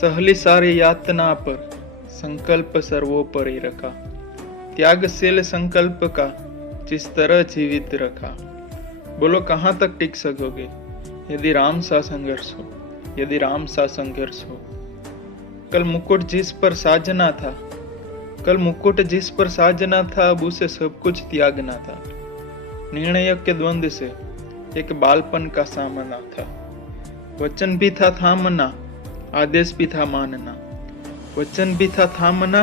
सहली सारी यातना पर संकल्प सर्वोपरि रखा। त्यागशील संकल्प का जिस तरह जीवित रखा। बोलो कहाँ तक टिक सकोगे यदि राम सा संघर्ष हो, यदि राम सा संघर्ष हो। कल मुकुट जिस पर साजना था, कल मुकुट जिस पर साजना था, अब उसे सब कुछ त्यागना था। निर्णय के द्वंद्व से एक बालपन का सामना था। वचन भी था थामना, आदेश भी था मानना। वचन भी था थामना,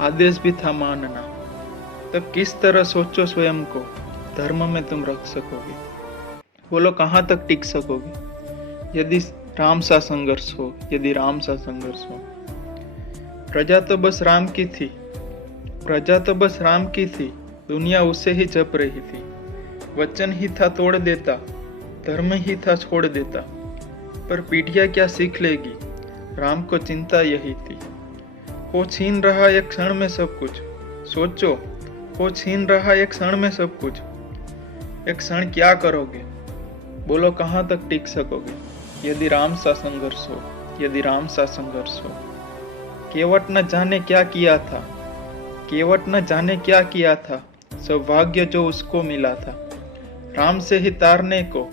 आदेश भी था मानना। तब किस तरह सोचो स्वयं को धर्म में तुम रख सकोगे। बोलो कहाँ तक टिक सकोगे यदि राम सा संघर्ष हो, यदि राम सा संघर्ष हो। प्रजा तो बस राम की थी, प्रजा तो बस राम की थी, दुनिया उसे ही जप रही थी। वचन ही था तोड़ देता, धर्म ही था छोड़ देता। पर पीढ़ियां क्या सीख लेगी, राम को चिंता यही थी। वो छीन रहा एक क्षण में सब कुछ, सोचो वो छीन रहा एक क्षण में सब कुछ। एक क्षण क्या करोगे, बोलो कहाँ तक टिक सकोगे यदि राम सा संघर्ष हो, यदि राम सा संघर्ष हो। केवट न जाने क्या किया था, केवट न जाने क्या किया था, सौभाग्य जो उसको मिला था। राम से ही तारने को,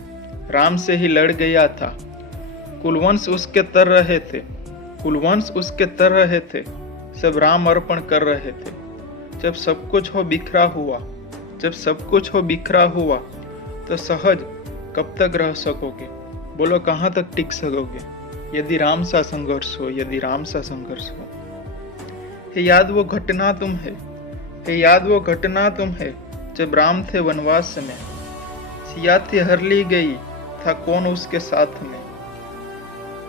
राम से ही लड़ गया था। कुलवंश उसके तर रहे थे, कुलवंश उसके तर रहे थे, सब राम अर्पण कर रहे थे। जब सब कुछ हो बिखरा हुआ, जब सब कुछ हो बिखरा हुआ, तो सहज कब तक रह सकोगे। बोलो कहाँ तक टिक सकोगे यदि राम सा संघर्ष हो, यदि राम सा संघर्ष हो। हे याद वो घटना तुम है, हे याद वो घटना तुम है, जब राम थे वनवास में। सिया थी हर ली गई, था कौन उसके साथ में।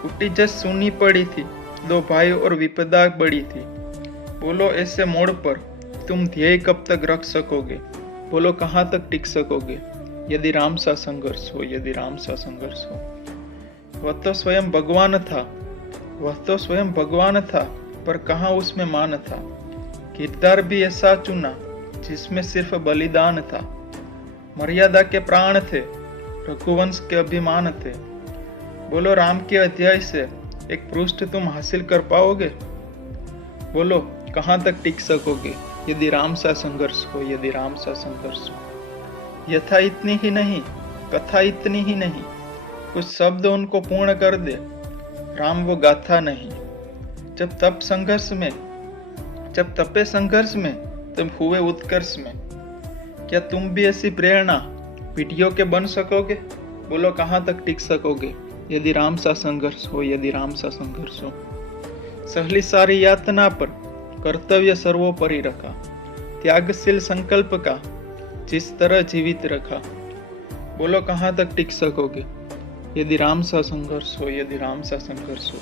कुटी जस सुनी पड़ी थी, दो भाई और विपदा बड़ी थी। बोलो ऐसे मोड़ पर तुम ध्येय कब तक रख सकोगे। बोलो कहाँ तक टिक सकोगे यदि राम सा संघर्ष हो, यदि राम सा संघर्ष हो। वह तो स्वयं भगवान था, वह तो स्वयं भगवान था, पर कहाँ उसमें मान था। किरदार भी ऐसा चुना जिसमें सिर्फ बलिदान था। मर्यादा के प्राण थे, रघुवंश के अभिमान थे। बोलो राम के अध्याय से एक पृष्ठ तुम हासिल कर पाओगे। बोलो कहाँ तक टिक सकोगे यदि राम सा संघर्ष हो, यदि राम सा संघर्ष हो। यथा इतनी ही नहीं, कथा इतनी ही नहीं, कुछ शब्द उनको पूर्ण कर दे, राम वो गाथा नहीं। जब तप संघर्ष में, जब तपे संघर्ष में, तब हुए उत्कर्ष में। क्या तुम भी ऐसी प्रेरणा पीढ़ियों के बन सकोगे। बोलो कहाँ तक टिक सकोगे यदि राम सा संघर्ष हो, यदि राम सा संघर्ष हो। सहली सारी यातना पर कर्तव्य सर्वोपरि रखा। त्यागशील संकल्प का जिस तरह जीवित रखा। बोलो कहाँ तक टिक सकोगे यदि राम सा संघर्ष हो, यदि राम सा संघर्ष हो।